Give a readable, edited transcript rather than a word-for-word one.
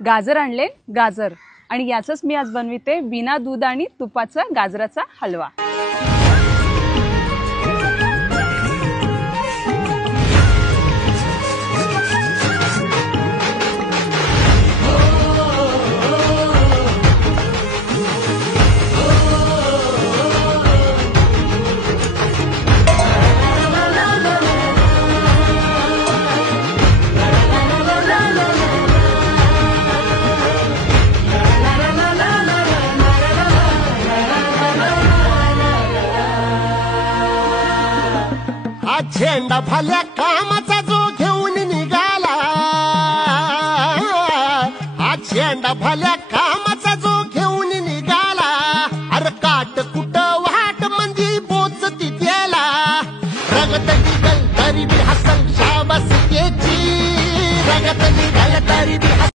गाजर आणले, गाजर, आणि याचंच मी आज बनविते बिना दूध आणि तुपाचा गाजराचा हलवा। झेंडा भल्या कामाचा जो घेऊन निघाला, हा झेंडा भल्या कामाचा जो घेऊन निघाला, अरे काट कुट वाट मंदी बोचती त्याला, रगत निघल तरी बी हसल शाबास त्याची, रगत निघल तरी बी